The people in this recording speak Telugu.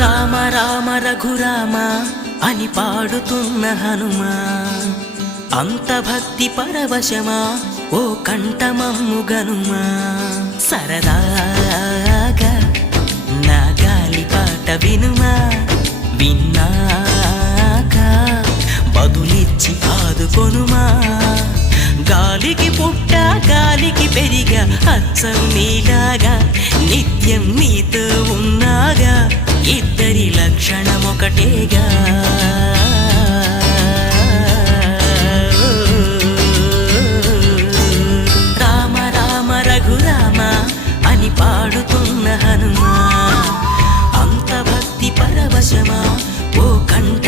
రామ రామ రఘురామ అని పాడుతున్న హనుమా, అంత భక్తి పరవశమా ఓ కంఠమమ్ము గనుమా. సరదాగా నా గాలి పాట వినుమా, విన్నాక బదులిచ్చి ఆదుకొనుమా. గాలికి పుట్ట గాలికి పెరిగా అచ్చం నీలాగా, నిత్యం నీతో ఉన్నాగా, ఇద్దరి లక్షణం ఒకటేగా. రామ రామ రఘురామ అని పాడుతున్న హనుమా, అంత భక్తి పరవశమా ఓ కంఠ